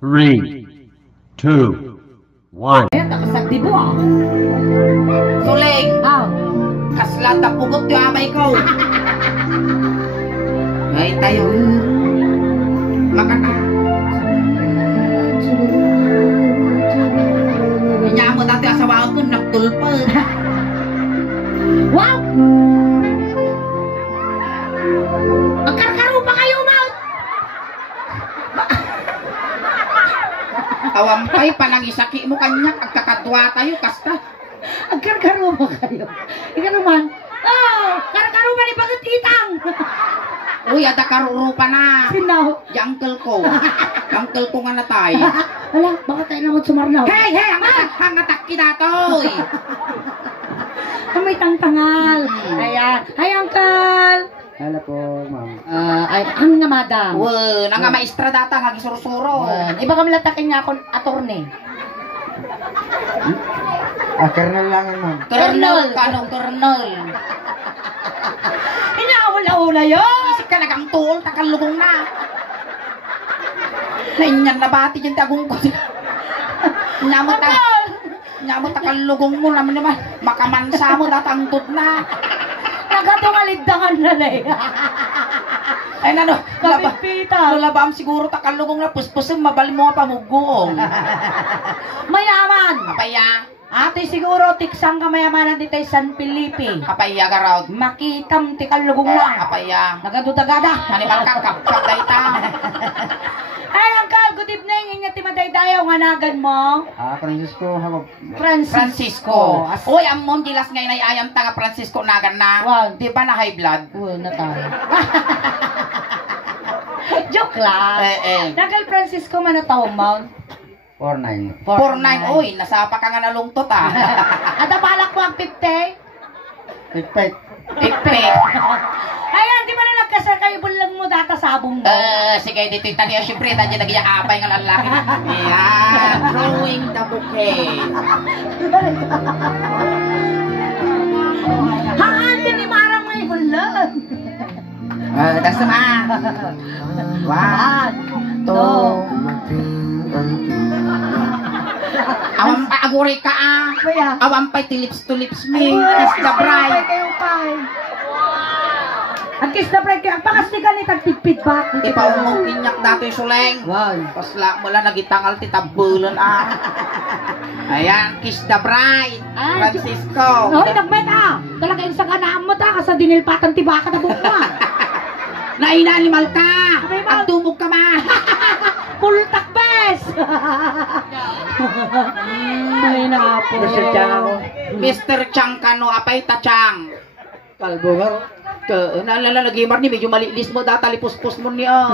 3, 2, 1. Ayan, nakasagdi mo ah. Suling, Ah, kaslat na pugot yung amay ko. Ngayon tayo. Makata. Kanya mo dati asawa ko, nagtulpa. wow! Magkarkaro pa kayo, Mount! Awampay, palang isaki mo kanyak, agkakatwa tayo, kasta. Magkarkaro pa kayo. Ikaw naman, oh, karkaro pa ni Pagkatitang! Uy, ada karuro pa na. Sinaw. Yung uncle ko. Uncle ko nga natay. Wala, baka tayo naman sumarnaw. Hey, hey, hangatak kita to. May tangtangal. Ayan. Hi, Uncle! Hala po, ma'am. Ay, ang nga, madam. Wow, nga maestra data, nga gisurusuro. Iba kami latakin niya akong attorney. Kernel lang yan, ma'am. Colonel, kanong colonel. Inaawala-ula yun! Isip ka nagang tuol, takalugong na. Nainyan na bati yung tagong ko. Nyamot takalugong mo naman naman. Makamansa mo, datangtod na. Nagatungaliddangan na na eh. Ay nano, Kapipita. labam siguro takalugong na puspusin, mabali mo nga pamugoong. Mayaman! Kapaya, Ate siguro tiksang kamayamanan di tayo San Felipe. kapaya garaw. Makitam ti kalugong na. Kapaya. Nagadudagada. Manimal ka, kapkap dayta. Ay, Uncle, good evening. Ingat ti madaydayaw nga nagan mo. Francisco, hawag. Francisco. Uy, amon gilas ngayon ay ayam tanga Francisco nagan na. Wow. Di ba na high blood? Uy, natay. Joke lang. Nagal Francisco man na tawang mount. 49. 49. Uy, nasapa ka nga nalungtot ah. At balak mo ang 50. Pipet. Pik-pik. Ayan, di ba na nagkasal kayo bulang mo data sabong mo? Sige, dito yung taniya syempre, nandiyan nag-iapay nga lalaki. Ayan, throwing the bouquet. Haan, din ni Marang may bulang. Das na. One, two. Awam pa aguri ka ah. Kuya. Awam pa lips to lips me. Kiss the bride. Ang kiss the bride kayo. Ang pakastigan ni tagtipid ba? Ipaungong kinyak dato yung suleng. Wow. Pasla mo lang nagitangal ti tabulan ah. Ayan, kiss the bride. Ay, Francisco. Hoy, nagmet ah. Talaga yung saganaan mo ta. Kasi dinilpatan tibaka na buka. Nainanimal ka. Abay, Mal. Ang tubog ka ma. Pultak bes. Ay na po. Mr. Chang ako. Mr. Chang kano apay ta Chang. Kalbo nga. Nalalagimar ni medyo malilis mo data lipuspos mo niya.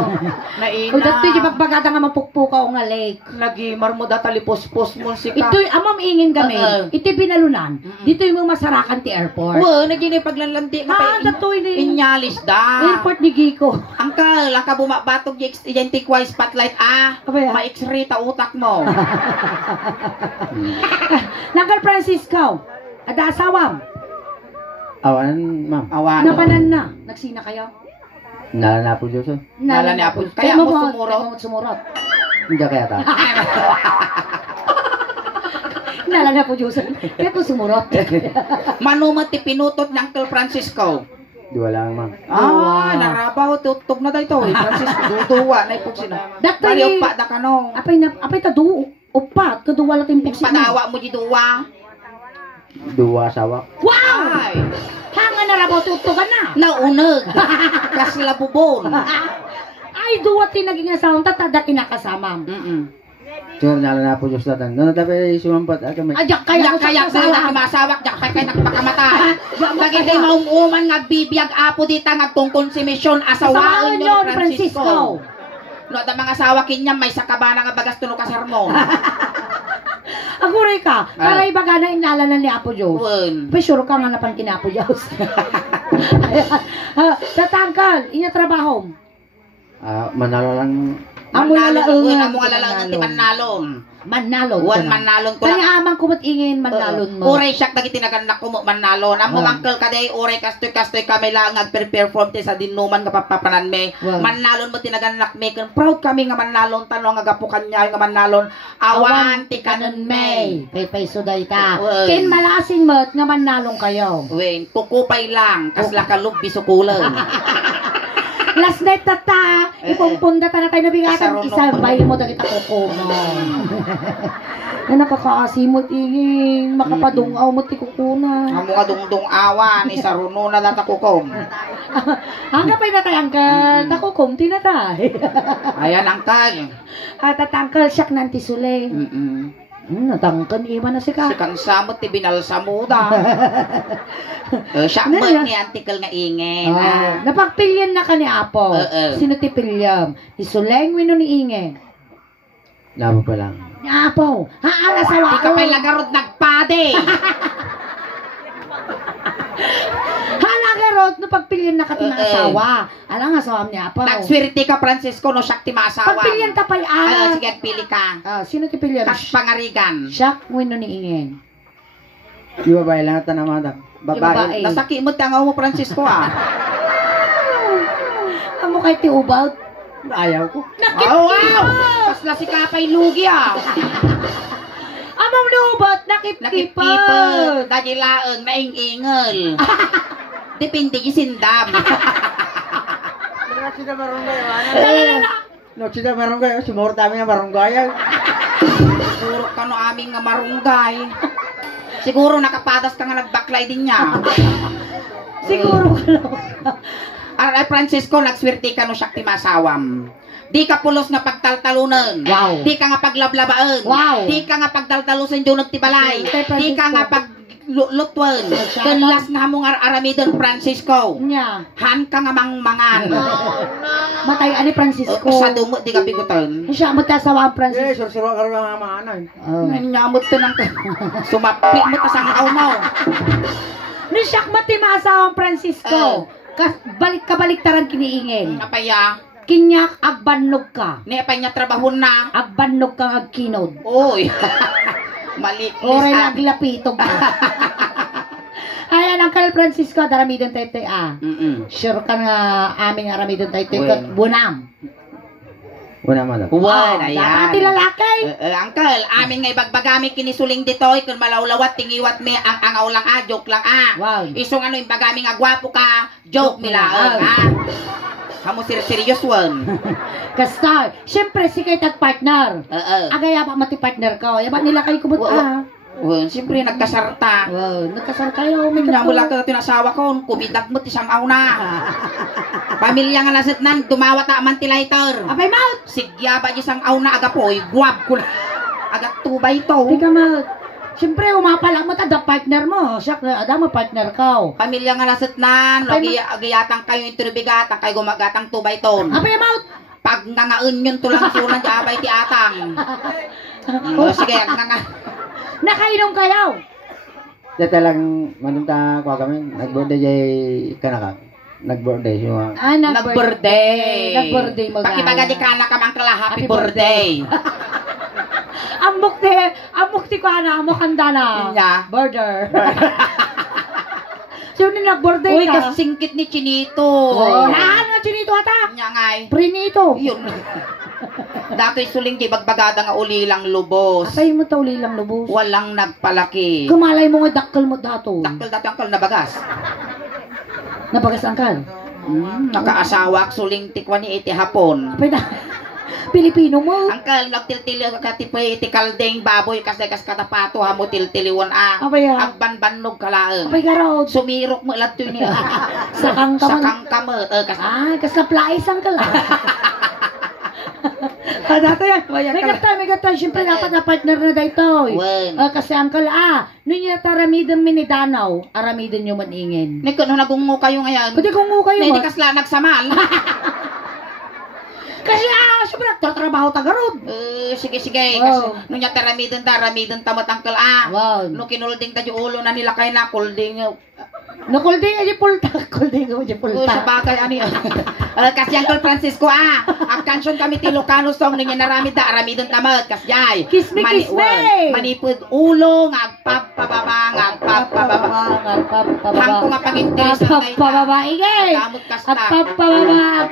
Naina. O dati di bagbagada nga mapukpuka o nga lake. Lagimar mo data lipuspos mo si ka. Ito'y amam ingin kami. Ito'y binalunan. Dito'y mga masarakan ti airport. Wow, naging paglanlanti ka Ah, dato'y ni inyalis da. airport ni Giko. Angkal, ang ka bumabatog yung identical spotlight Abay, ah. ma-x-ray ta utak mo. Nanggal Francisco. Ada asawam. Awan, ma'am. Awan. Napanan na. Nagsina kayo. Nala na po Diyos. Nala ni Apo. Kaya mo sumurot. Kaya mo sumurot. Hindi kaya ta. Nala na po Diyos. Kaya po sumurot. Manumat ti pinutot ng Uncle Francisco. Dua lang, ma'am. Narabaw, tutog na tayo ito. Francisco, duduwa na ipog sina. Dato'y Bali, upa da ka no. apay ta du. Upat. Kaduwala timpok Yung panawa mo di duwa. Dua asawa. Wow! Ay, Hanga na rabaw tutugan na. naunag. Kasla bubon. Ay, duwat naging asawang tatada kinakasama. Sure, nala na po Diyos natin. Nono tabi sumampat. Kami. Ajak kaya Kaya ko kaya sa na masawak, kaya kaya nagpakamatay. Lagi di maumuman nga bibiyag apo dita nga konsumisyon asawaon nyo ni Francisco. No, da mga asawa kinya may sakabana nga bagas tuno ka sermon. Aguray ka. Para ibaga na inala na ni Apo Diyos. Wen. Pa sure ka nga napan kina Apo Diyos. Tatangkal, inya trabaho. Manalo lang Amo lalaungan. Amo lalaungan ti Manalon. Manalon. Wan Manalon ko Kanya lang. amang kumot-ingin Manalon mo. Uray siya dagiti naganak ko mo Manalon. Amo mangkel ka day uray kastoy kami lang perform ti sa dinuman nga papapanan me. Manalon mo tinaganak me. Proud kami nga Manalon tanong nga gapukan niya nga Manalon. Awan ti kanon me. Pay suday ta. Ken malasing mo nga Manalon kayo. Wen kukupay lang kasla kalub bisukulan. Last night tata, ipumpunda ta na tayo nabigatan, isabay mo dagita kuko mo. Na nakakaasimot ingin, makapadungaw mo ti kuko na. Amo nga dungdung awan, isaruno na natakukom. Hangga pa'y natayangkal, takukom tinatay. Ayan ang kal. Tatangkal siyak nanti sule. Natangkan iman na si ka. Si kang samot ti binalsa mo da. Siya mo ni antikal nga ingin. Napagpilyan na ka ni Apo. Sino ti pilyam? Ni Suleng wino ni Inge. Labo pa lang. Ni Apo. Haan asawa Di ka pa'y lagarod nagpade. Halagarot no pagpilyan na ka ti asawa. Alang asawa ni Apo. Nagswerte ka Francisco no siyak ti maasawa. Pagpilyan ta pa'y Sige pili ka. Sino ti pilyam? Kas pangarigan. Siya wino ni Inge. Di babae lang ata na mga Babae. Nasaki mo tangaw mo Francisco ah. Amo kay ti Ubaw. ayaw ko. Oh, wow! Kasla si Kapay Lugi ah. Amang lubot, nakipkipot. Nakipipot. Dagilaang naing-ingol. Depende yung sindam. Sida barangay, no, sida barangay, sumuro kami nga barangay. Siguro ka no aming nga marunggay. Siguro nakapadas ka nga nagbaklay din niya. Siguro ka lang. Aray Francisco, nagswerte ka no siya masawam. Di ka pulos nga pagtaltalunan. Wow. Di ka nga paglablabaan. Wow. Di ka nga pagtaltalusan yung nagtibalay. Di ka nga paglutwan. Siya. Kanlas nga mong aramidon Francisco. Nya. Han ka nga mangmangan. Matay ani Francisco. Sa dumot di ka bigutan. Siya matasawa ang Eh, Francisco. sursuro ka rin mga maanay. Nanyamot to ng sumapit mo ta sang mo. Ni siya mati maasawa ang Francisco. Kabaliktaran kiniingin. Napaya. Kinyak agbannog ka. Ni apay niya trabaho na. Agbannog ka agkinod. Oy. Mali. Ore naglapitog ka. Ayan, Uncle Francisco, daramidon tayo Sure ka nga aming aramidon tayo bunam. Wala man. Uwan, ayan. Dapat lalaki. Uncle, amin nga ibagbagami kinisuling ditoy kung malawlawat tingiwat me ang angaw lang joke lang Wow. Isong ano imbagami nga gwapo ka, joke milaang Hamo serious one. Kastar, syempre si kay tag-partner. Agaya pa mati partner ka. Yaba nila kay kumot Well, siyempre nagkasarta. Wow, nagkasar kayo. May Kanya mula ka tinasawa ko, kumidag mo tisang aw na. Pamilya nga nasit nan, dumawat na amantilizer. Abay maut. Sigya ba isang aw na agapoy, guwab ko na. Agat tubay to. Di ka maut. Siyempre, umapalang mo tada partner mo. Siya, ada mo partner ka. Pamilya nga nasit nan, agiyatang kayo yung tunubigatang, kayo gumagatang tubay ton. Abay maut. Pag nangaun yun tulang sunan di abay ti atang. Sige, Nakainom kayo. Dito lang, manunta ko kami, nag-birthday jay kanaka. Nag-birthday siya. Nag-birthday. Nag-birthday mo. Pakibaga di ka na kamang kala happy birthday. Amok ti ko na, amokanda na. Inya. Border. So, nag-birthday Uy, ka. kasingkit ni Chinito. Nga Chinito ata. Nya ngay. Prinito. Yun. Dato'y suling di bagbagada nga ulilang lubos. Atay mo tauli lang lubos. Walang nagpalaki. Kumalay mo nga dakkel mo dato. Dakkel dati ang nabagas. Nabagas angkal. Nakaasawa suling tikwa ni iti hapon. Apay na. Pilipino mo. Angkal, nagtiltili ka tipoy iti kaldeng baboy kasi katapato hamo tiltiliwan Apay ha. Agbanbanog kalaang. Apay garod. Sumirok mo lato niya. Sakang kamot. Sakang kamot. Kasaplais angkal. Dato yan. May gata. Siyempre dapat na partner na dito. Kasi angkal nung yung taramidon minidanaw, aramidon nyo maningin. Niko, nung nagungo kayo ngayon. Kundi kung mo kayo. Hindi kasla nagsamal. Kasi siyempre nagtatrabaho tagarod. Sige. Wow. Kasi nung yung taramidon tamot angkal Wow. Nung kinulding tayo ulo na nila kayo na kulding No, kulding aja pultak. Kulding aja Oh, sa pultak. bagay, ano yun? Kasi Uncle Francisco, ang kansyon kami ti Ilocano song ninyo naramid da, aramidon tamad, kasyay. Kiss me, kiss me. Manipod ulo, ngagpapababa, ngagpapababa. Hangko nga pag-interes na tayo. Pababa, igay. Gamot kasta. At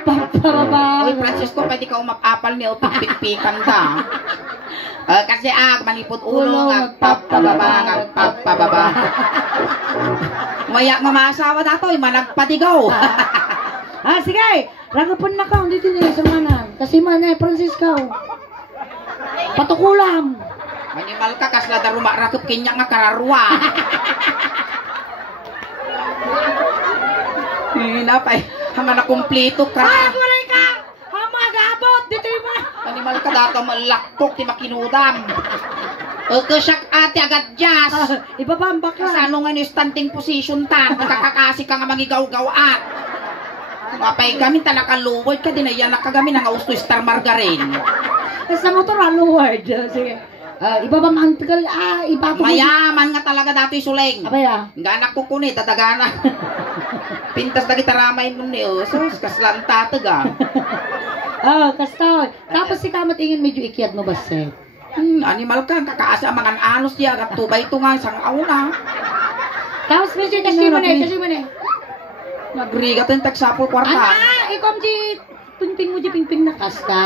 pababa. Uy, Francisco, pwede ka umapapal niya o pagpikpikan da. Kasi manipod ulo, ngagpapababa, ngagpapababa. Maya mamasawa na to, managpatigaw. Sige. Ragapon na ka, dito niya sa manan. Kasi Francisco. Patukulam. Manimal ka, kasla da rumarakap kanya nga kararwa. Hinapay, hanga na kumplito ka. Wala ka. Magabot, dito mo na. Manimal ka dato malaktok ti makinudam. Kusyak ate agad jas. Ibabambak ka. Sa ano nga ni standing position tan, nakakakasi ka nga magigaw-gawat. Mapay kami talakaluwad ka din ayan nakagami nga usto star margarine. Sa motor, Lord. Sige. Ibabang tagal, ibato mo. Mayaman nga talaga dato suleng. Abaya. Nga anak ko kunit, tatagana. Pintas na gitaramay mo ni Osos, kaslan tataga. Kastoy. Tapos si Kamat ingin medyo ikiat mo ba, Seth? Animal ka, kakaasa ang mga anos niya, at tubay ito nga, isang auna. Tapos medyo kasi mo na. Nagrigat yung tagsapol kwarta. Ikom di pingping mo di pingping na kasta.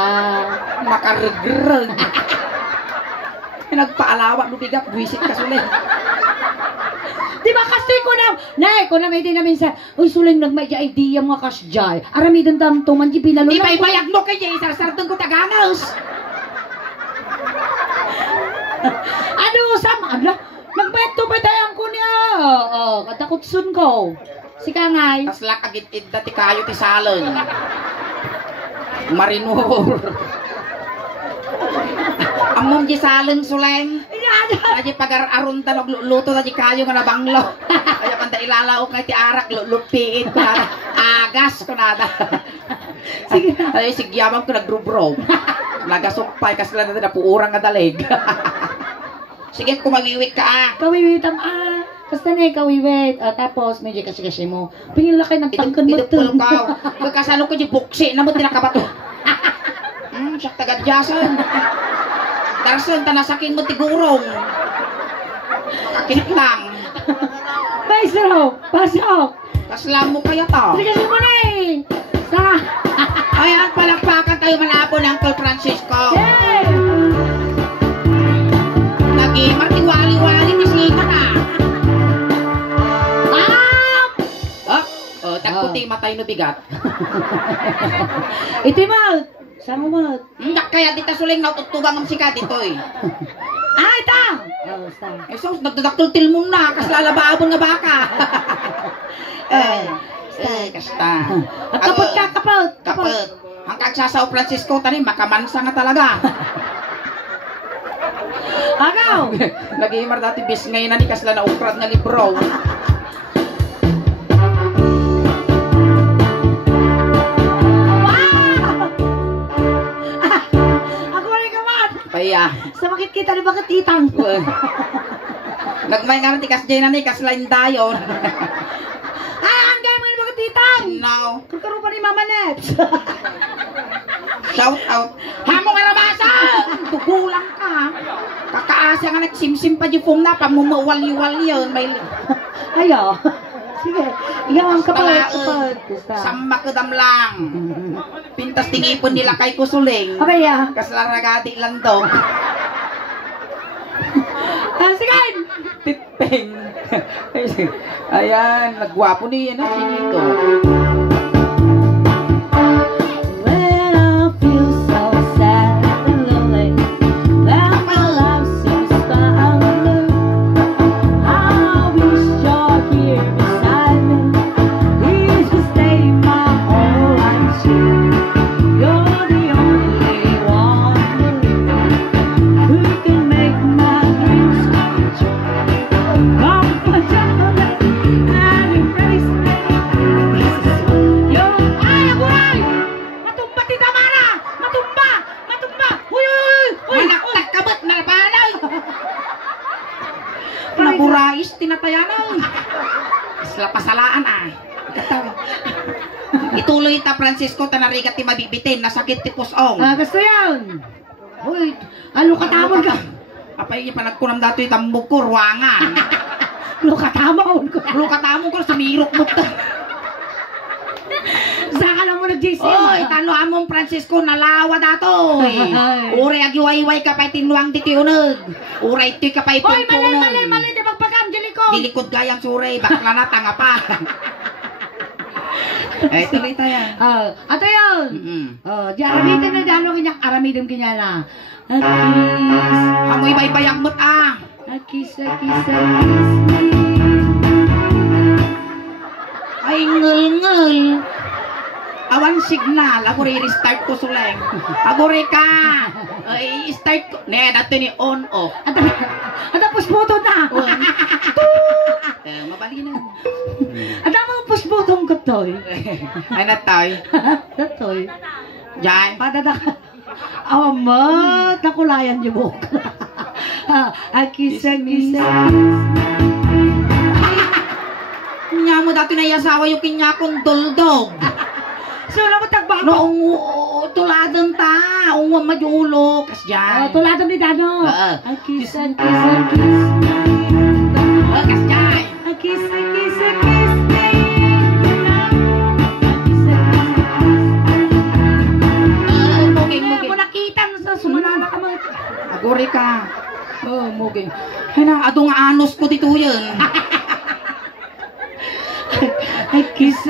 Makaregreg. Nagpaalawa, lubigat, buwisit ka sulit. Di ba kasi ko na, nay, ko na may din namin sa, uy, suling nagmay idea mga kasjay. Aramidan tam to, man di pinalo. Di ba ibayag mo kaya, isarsartong ko taganos. Ano, sama, nagbayad to ba dayang ko niya? Katakutsun ko. Si Kangay. Tas lakagit-id dati kayo ti salon. Marinor. Amom di salon suleng. Aji pagar-aron ta luto ta di kayo nga nabanglo. Kaya panda ilalaok nga ti arak lupiit ko na. Agas ko na. Sige. Ay sigyamam ko nagrubro. Nagasukpay kasi lang na puurang nga dalig. Sige kumawiwit ka. Kawiwitam Basta na kawiwit. Tapos medyo kasi mo. Pingin lakay ng tangkan mo to. Idupul ka. Magkasano ko di buksi na mo tinakabato. Siyak tagadyasan. Darson tanasakin mo tigurong. Kakinip lang. Pasok. Kaslam mo kaya to. Sige mo na eh. Saka. Ayan, palakpakan tayo malabo ng Uncle Francisco. Yay! Nag-imarti wali-wali ni Sika na. Tagputi matay no bigat. Itimal. Sama mo. Kaya dita suling naututugang ang sika dito eh. Ita! So, nagdadaktul mo na, kas lalabaabon nga baka. Kasta. At kapot. Ang kagsasaw Francisco tani, makamansa nga talaga. Agaw! Nag-iimar dati bis ngayon na ni kasla na ukrad nga libro. Paya. Sa bakit kita ni bakit itang? Nagmay nga rin tikas dyan na ni kaslain dayon. Ang gaya mo ni bakit itang? Now. Kukaro pa ni Mama Nets. Shout out. Hamong arabasa! Tugulang ka. Kakaasa nga nagsimsim pa di pong na pamumawal-iwal yun. May... Ayo. Sige. Iyaw ang kapal. Sama kadam lang. Pintas tingipon nila kay kusuling. Abaya. Kaslaragati lang daw. Sige. Tipeng. Ayan, nagwapo ni yan. Sinito. When I feel so sad and lonely, that my life seems boundless, I wish you're here beside me. Please stay my whole life too. You're the only one who can make my dreams come true. Come for darling and embrace me. This is Ituloy ta Francisco tanarigat ti mabibitin nasakit ti pusong. Gusto yan. Uy, ano katamon ka? Apay niya panagkunam dato yung tambog ko, ruangan. Lukatamon ko. Lukatamon ko, sumirok mo to. Saka lang mo nag-JC. Oy, talo among Francisco, nalawa dato. Uray agiwayway ka pa'y tinuang diti unag. Uray ito'y ka pa'y Uy, pungkunan. mali, di magpagam, dilikod. Dilikod gayang suray, bakla na, tanga pa. Eh, tuloy tayo. Ato yun. Di aramitin na dano kinyak, aramitin kanya na. Akis. Amoy may bayag mo't Akis me. Ay, ngel. Awan signal, ako re-restart ko suleng. Ako ka. Ay, start ko. Ne, dato ni on off. At tapos puto na. Mabali na. At tapos pusputong ko to'y. Ay, natay. Natoy. Diyan. Padadaka. Awamat, nakulayan yung buhok. Akis. Nya mo dati na yasawa yung kinyakong duldog. So, naman tagbako. Noong tuladan ta. Ungwa majulo. Kas dyan. Tulad ni Dano. Kas Akis. dyan. Akis. Muging. Mo nakita sa sumanala ka mga. Agore ka. Muging. Ay na, adong anos ko dito yun. Akis.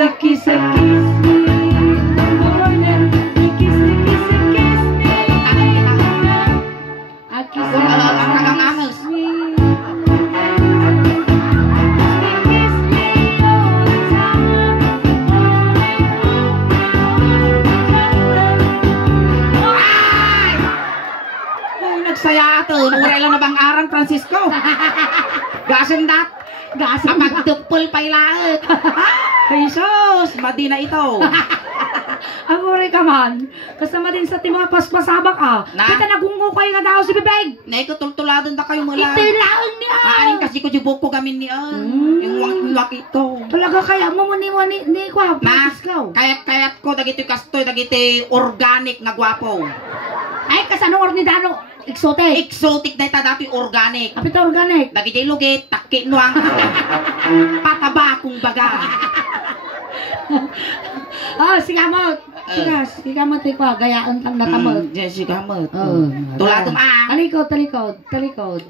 Nagsaya ito. Uray lang na bang aran, Francisco? Gasin dat. Kapag dupol pa ilaot. Jesus, madi na ito. Ang uri ka man. Kasama din sa timang paspasabak Na? Kita nagungo kayo nga daw si Bibeg. Nay ko tultuladan ta kayo mula. Ito yung laon niya. Aanin kasi ko jubok ko gamin niya. Yung wakit ko. Talaga kaya mo ni kwa. Na, Francisco. kayat ko dagiti kastoy dagiti organic nga gwapo. Ay, kasanong ni Dano. Exotic. Exotic na ita dati organic. Kapit organic. Dagiti lugit, takki nuang pataba kung baga. Sigamot. Sigamot kwa. Gayaan tang natamot. Jessica Mot. Tuladom Talikod.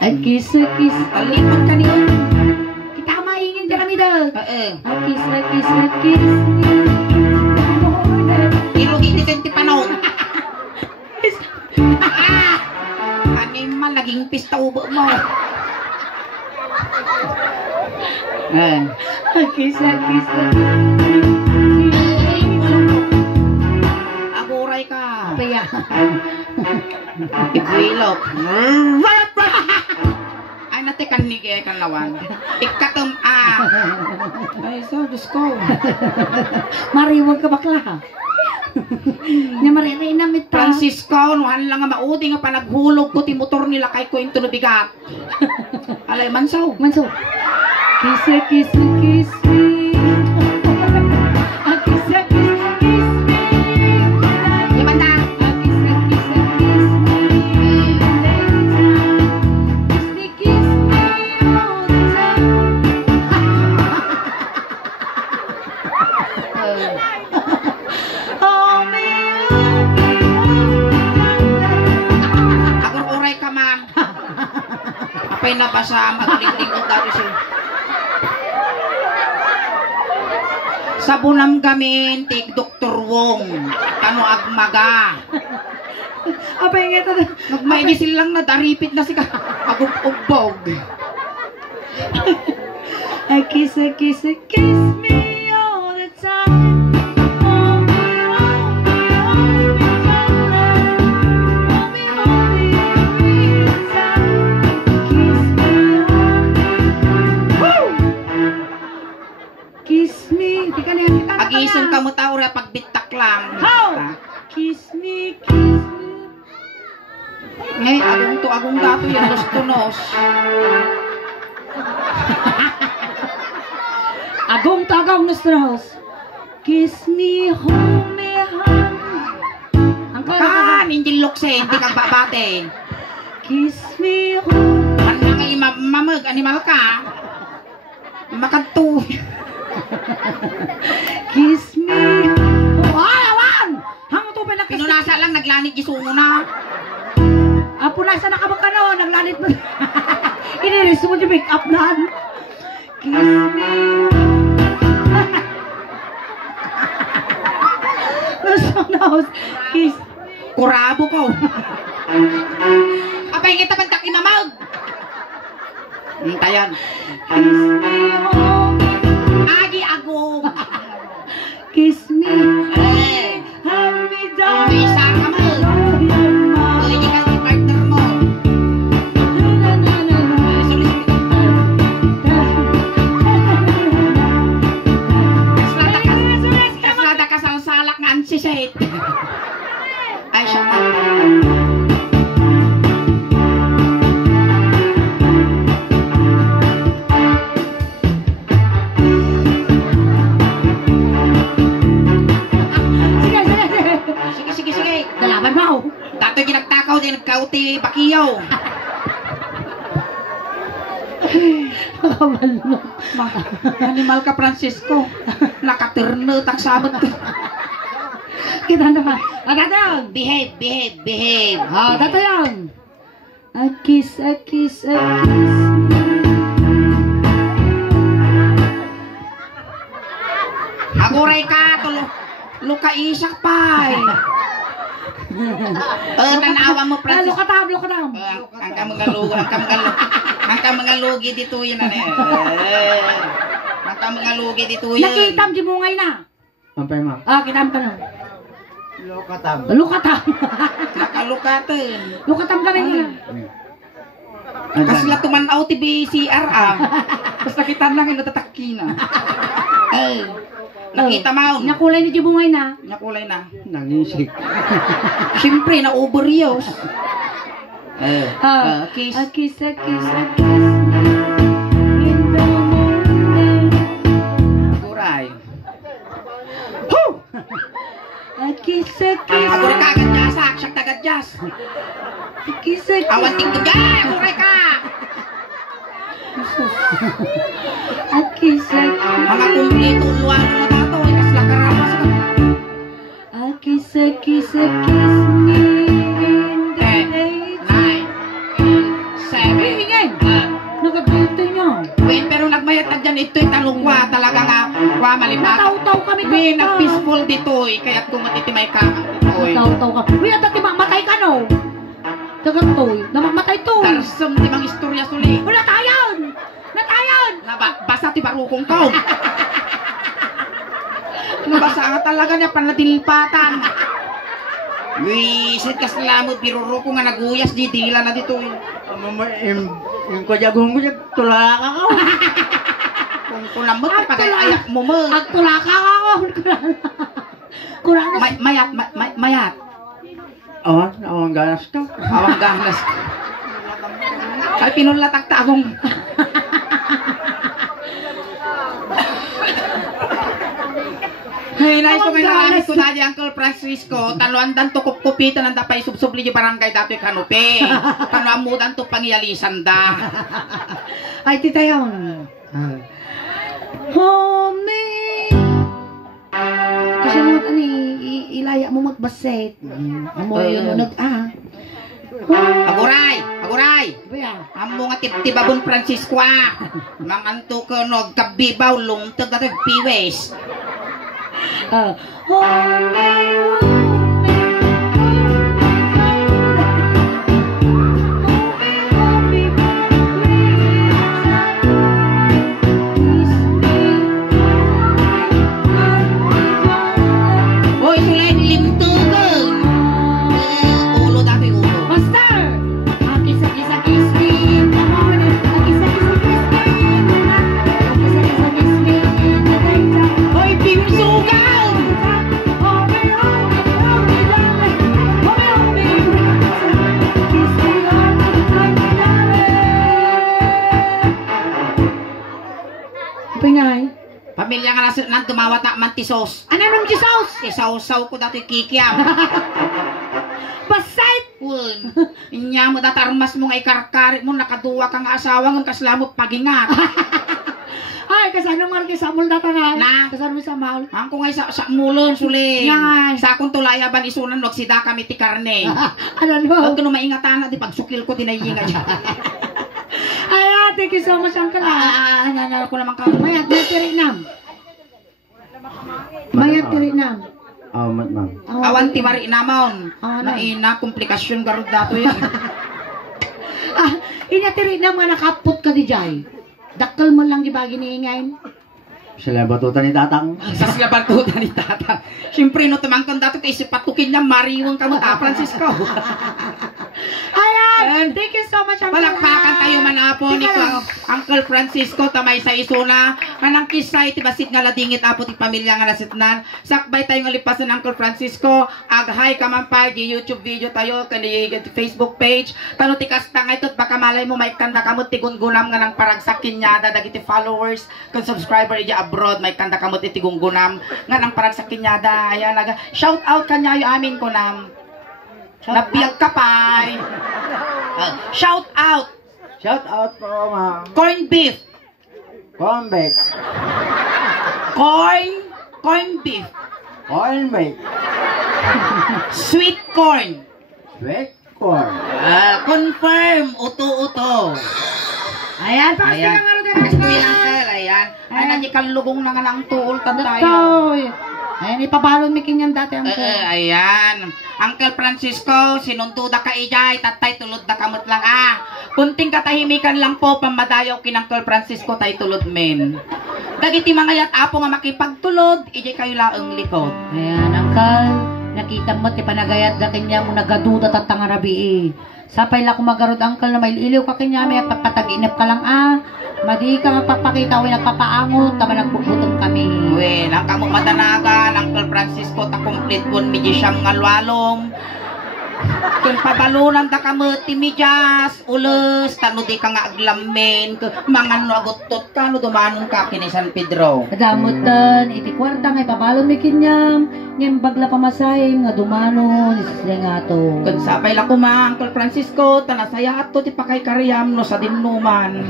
Akis. Talikod ka niyo. Kita maingin ka kami daw. Akis. Pero iti panon. Animal, laging pista ubo mo. Akis. Aguray ka. Paya. Ikwilok. Ay, natikan ni kaya kan lawan. Ikatom Ay, so, Diyos ko. Mariwag ka bakla. Nya maririnamit ta. Francisco, nuhan lang nga maudi nga panaghulog ko ti motor nila kay ko yung tunubigat. Alay, mansaw. Kiss me. Yamanda. Agur-uray ka man. Apay na ba sa magaling-lingkod dati siya? Sa bunam gamin, tig Dr. Wong. Kano agmaga. Apay nga ito. Nagmaydi silang nadaripit na si agug-ugbog. Kiss me all the time. Hold me inside. Kiss me. Ag-iisang ka mo tao ra pagbitak lang. How? Kiss me. Ngay, agong dato yan, los tunos. Agong tagaw nostros. Kiss me, hold me, hug. Ang Kan, hindi lukse, hindi kang babate. Kiss me, hold. Ano nga mamag, animal ka? Makanto. Kiss me. Oh, awan! Hango to pinakis. Pinunasa lang, naglanit gisungo na. Apo na sa nakabakano, naglanit mo. Iniris mo yung make up na. Kiss me. Kiss. Kurabo ko. Apay kita bantak imamag. Tayan. Kiss me, oh. Agi agong. Kiss me. Eh. Hold me down. Bisa ka mo. Pwede ka yung partner mo. Kaslada ka sa salak nga ansisate. Ay, siya ka. Sige. Dalaman mo. Dato'y ginagtakaw din nagkauti bakiyaw. Animal ka, Francisco. Nakatirno, taksabot. Kita naman. Agad Behave. Ah, tato yan. A kiss. Aguray ka, luka isak pa. Tanawa mo, Francisco. Lukatam. Ang kamangalugi dito yun. Ang kamangalugi dito yun. Nakitam di mo ngay na. Ampay ma. Ah, kitam ka na. Lukatam. Lukatam. Nakalukatan. Lukatam kami nga. Kasi la tumanaw ti BCR Tapos nakita lang yung natatakki na. Nakita mo. Nakulay ni Jibungay na. Nakulay na. Nangisik. Siyempre, na-overuse. Kiss. A kiss. In the morning. Aguray. A kiss. Aguray ka agad jasak. Siyak tagad jas. A kiss. Awan tingtog dyan. Aguray ka. A kiss. Mga kumplito luwalo na dato. Ikas lang karamas ka. A kiss me in the 10, night. 9, 7. Nakagulito niya. Wait, pero nagmayat na dyan ito'y talukwa. Talaga nga. Malipat. Nataw-taw kami May nag-peaceful dito'y. Kaya tumatiti may kamang dito'y. Nataw-taw ka. Uy, at matay ka no. Tagantoy. Namamatay to. Tarsam di mang istorya suli. Wala tayon. Basa ti barukong ko. Nabasa nga talaga niya panladilpatan. Wisit ka salamot, biruro ko nga naguyas di dila na dito. Yung kajagong ko siya, tulaka ka. Kung kulamot ka pagay ayak mo mo. Agtulaka ako. Kurang na. Mayat. Awang ganas ka. Awang ganas. Ay, pinulatak tagong. Hey, nais ko may naramit ko na di Uncle Francisco. Taluandan to kupitan ang dapay subsubli di barangay dato'y kanupi. Taluamudan to pangyalisan da. Ay, tita yun. Homie. Kasi mo, ilaya mo magbaset. Amo yun, Aguray! Baya. Amo nga tibabon Francisco Manganto ko nagkabibaw lungtag na tagpiwes. Hoy, sulay limtugan. Ulo dati ulo. Master! Kiss me. Come on. Kiss me. Hoy, pimsugan! pamilya nga nang tumawat na mantisos. Ano nang Jesus? Isaw-saw ko dati kikiam. Pasay! Kun, inya mo datarmas mo nga ikarkari mo, nakaduwa ka nga asawa ng kaslamot pagingat. Ay, kasano mo rin sa mall data nga. Na? Kasano mo sa mall? Ang kung ay sa mulon, suling. Yan. Sa akong tulayaban isunan, wag sida kami ti karne. Ano no? Huwag ko na maingatan na, di pagsukil ko, tinayinga dyan. Ay, thank you so much, Uncle. Nanalo ko naman ka. Mayat, tirinam. Mayat, tirinam. Oh, ma'am. Awan ti mari namon. Ano? Na ina, komplikasyon garod dato yan. Ina, tirinam nga nakapot ka di jay. Dakkel mo lang gibagi ni ingayin. Sila batutan ni Tatang. Sa sila bartuta ni tata. Siyempre, no, tumangkon dato kay si patukin niya, mariwang ka mo, Francisco. Ayan, thank you so much, Uncle. Palakpakan tayo manapon ni Uncle Francisco tamay sa isuna kanang kisay ti basit nga ladingit apo ti pamilya nga nasitnan sakbay tayo nga lipasan Uncle Francisco aghay ka man pa di YouTube video tayo kani Facebook page tano ti kasta nga itot baka malay mo may kanda kamot ti gungunam nga nang paragsak kinyada dagiti followers kun subscriber di abroad may kanda kamot ti gungunam nga nang paragsak kinyada ayan naga shout out kanya yu amin ko nam nabiyag ka pa shout out Shout out po, ma'am. corn beef Cornbake. corn beef Cornbake. sweet corn Sweet corn. confirm uto-uto Ayan, pakasya ayan nga rin gusto yun uncle ayan ay nanyikalugong na nga ng tuol tayo Toy. Ayan, ipabalon mi kinyam dati, Uncle. Ayan. Uncle Francisco, sinuntuda ka ijay, tatay tulod da kamot lang kunting katahimikan lang po, pamadayaw kin Uncle Francisco, tay tulod men. Dagiti mga yat apo nga makipagtulod, ijay kayo laang likod. Ayan, Uncle. Nakita mo, ti panagayat da kanya mo nagaduda tatang arabi Sapay lang kumagarod, Uncle, na may iliw ka kanya, may papataginip ka lang Madi ka magpapakita, way nagpapaangot, tama nagbubutong kami. Uy, nang kamo madanagan, Uncle Francisco, ta complete pun medyo siyang ngalwalom. Kung pabalunan ta kamo timidyas, ulos, tano di ka nga aglamin, mga nuagutot ka, no dumanong ka kini San Pedro. Kadamutan, iti kwarta nga ipabalon mi kinyam, ngayon bagla pamasay, nga dumanon, isya nga to. Kung sabay lang kuma, Uncle Francisco, tanasaya ato ti pakay kariyam no sa dinnuman.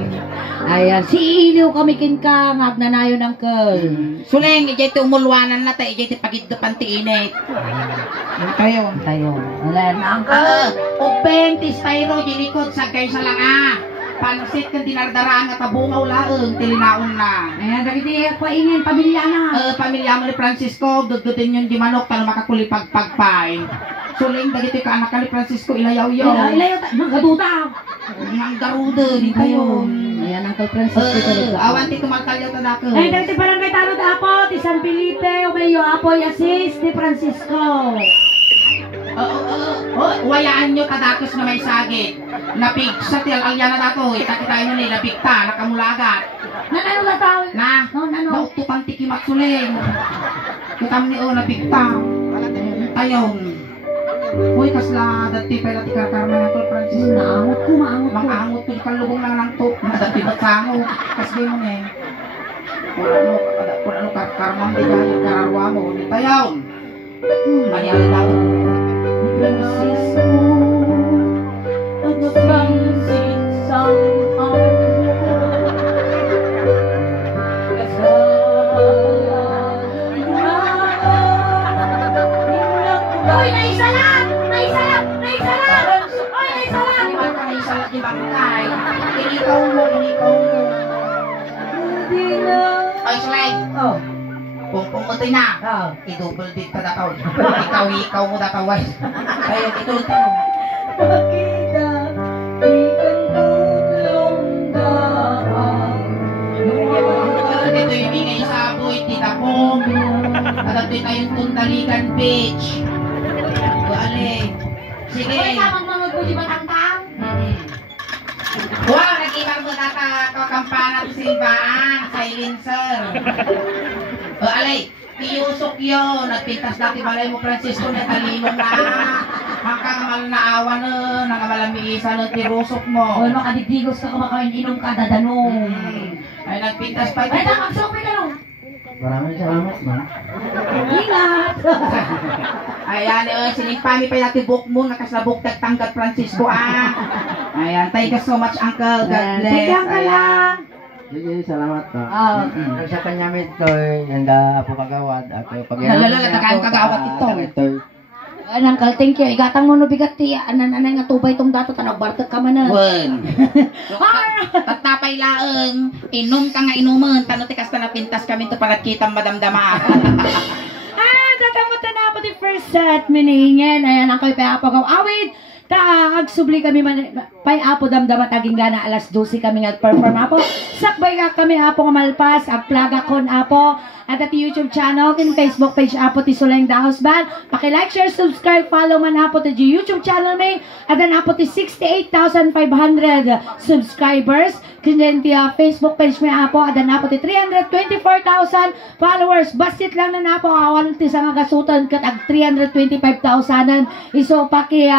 Ayan, si iliw kami kinka, nga agnanayon, Uncle. Suling, ijay ti umulwanan na ta, ijay ti pagiddupan ti init. Yan kayo. Tayo, wala na, Uncle. Upeng ti styro, jilikod sa kay sa lang Pansit kang dinardaraan at tabungaw laeng, tilinaon na. Ayan, dagiti paingin, pamilya na. Pamilya mo ni Francisco, dudutin yung di manok, talo makakulipagpagpay. Suling, dagiti ka anak ka ni Francisco, ilayaw-yaw. Ilayo, magaduta. Ang garuda, di tayo. Ayan, Uncle Francisco. Awan ti tumaltalyaw tadako. Ay, dagiti barangay Tarot Apo, ti San Felipe, Umayo Apo, Yasis, ni Francisco. Wayaan nyo kadakos na may sagit. Napig sa til alyan na dako. Itakita nyo nila bigta, nakamulagat. Nanano na tao? Na, nautupan tiki maksuling. Kitam ni o nabigta. Tayon. Uy, kasla dati pala ti karkarma na Uncle Francisco. Naangot ko, maangot ko. Mangangot ko, kalubong lang ng tok. Dati batsango. Kasi mo na kung ano karkarma, di dahil kararwa mo. Tayon. Mayali daw. Francisco, nagpansin sa Uy, naisalat! Naisalat! Naisalat! Uy, naisalat! Di ba ka naisalat di bangkay? Inikaw mo, inikaw mo. Hindi na. Ay, slide. Oh. Kung pumutoy na, Oh. i-double dip ka dakaw. Ikaw mo dakaw. Kaya itulog tayo. Makita, ikandulong daan. Dito yung ingay saboy, titapong. At ito tayong Tundaligan Beach. Bale. Sige. Uy, tamang mga ko di batang-tang. Wow, nag-ibang mo data kakampana to silbaan, silencer. Alay, piyusok yun. Nagpintas dati balay mo, Francisco, na talimong na. Hanggang mal naawa na, nangamalamiisa na tirusok mo. Uy, makadidigos ka kumakain inom ka, dadanong. Ay, nagpintas pa Ay, tamang sok, may tanong. Maraming salamat, ma'am. Ingat! Ayan, sinipami pa natin book mo, nakasabok tagtanggat Francisco, Ayan, thank you so much, Uncle. God bless. Bigyan ka lang. Sige, salamat po. Mm-mm. Sa kanya ito'y nanda po kagawad. Ako pag Lalala, tagaan kagawad ito. Ito'y Uncle, thank you. Igatang mo no bigat ti. Anay nga tubay tong dato tanong bartek ka man na. Wen. Tatapay laeng, inom ka nga inuman, tano tikas na napintas kami to palagkitang madamdama. Tatamot na po the first set miningin. Ayan, ako ipapagaw awit. Agsubli kami pay apo damdama taging gana alas 12 kami nag-perform apo. Sakbay ka kami apo nga malpas, agplaga kon apo. At YouTube channel, kin Facebook page apo ti Suleng Daos Band. Paki-like, share, subscribe, follow man apo ti YouTube channel may. At then apo ti 68,500 subscribers. Kin ti Facebook page may apo. At then apo ti 324,000 followers. Basit lang na apo awan ti sa nga gasutan kat ag 325,000. Iso paki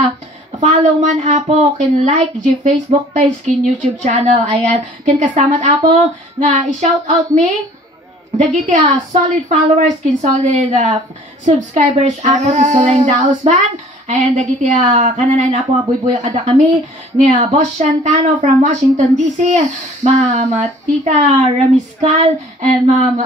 follow man apo, kin like di Facebook page, kin YouTube channel. Ayan, kin kasamat apo nga i-shout out me. Dagiti solid followers, kin solid subscribers apo ti Suleng Daos Band. Ayan, dagiti kananayin apo nga buy-buy kada kami ni Boss Shantano from Washington DC, Ma'am Tita Ramiscal, and Ma'am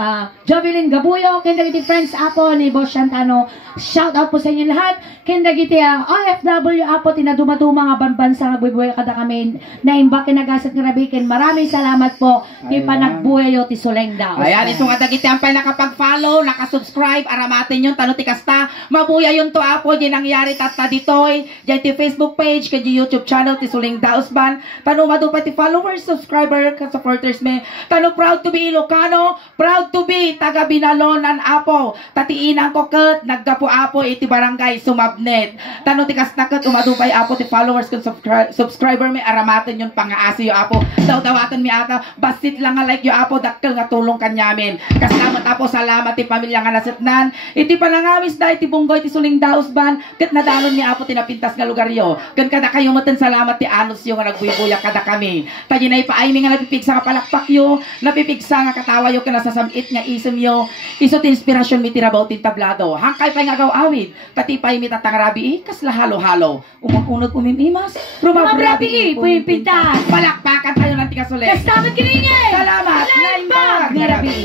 Jovelyn Gabuyo. Kin dagiti friends apo ni Boss Shantano. Shout out po sa inyo lahat. Kin dagiti OFW apo tinaduma-duma nga banbansa nga buy-buy kada kami na imbak kinagasat nga rabikin. Maraming salamat po ti panagbuhayo ti Suleng Daos. Ayan, ito nga dagiti ang nakapag-follow, nakasubscribe, aramatin yung tano ti kasta. Mabuya yun to apo, di nangyari tata ditoy. Diyan ti Facebook page, kaya YouTube channel ti Suleng Daos Band. Tano madupa ti followers, subscriber, supporters me. Tano proud to be Ilocano, proud to be taga Binalonan apo. Tatiinan ko ket naggapo apo iti barangay Sumabnet. Tano ti kasnaket umadupay apo ti followers ken subscriber me aramaten yon pangaasi yo apo. Daw-dawatan mi ata basit lang nga like yo apo dakkel nga tulong kanyamin. Kasalamat apo, salamat ti pamilya nga nasetnan. Iti panangamis da iti bunggoy ti Suleng Daos Band ket nadalon ni apo tinapintas nga lugar yo. Ken kada kayo maten salamat ti anos yo nga nagbuy-buyak kada kami. Tayo na ipaaymi nga napipigsa nga palakpak yo, napipigsa nga katawa yo ken nasasamit nga isem yo. Iso ti inspirasyon mi tirabaw ti tablado. Hangkay pay nga awid, katipay mi tatangarabi kas lahalo-halo. Umunod umimimas, rumabrabi puipintas. Palakpakan tayo ng tiga Suleng. Kastamat kiningin! Salamat! Naimbag! Ngarabi!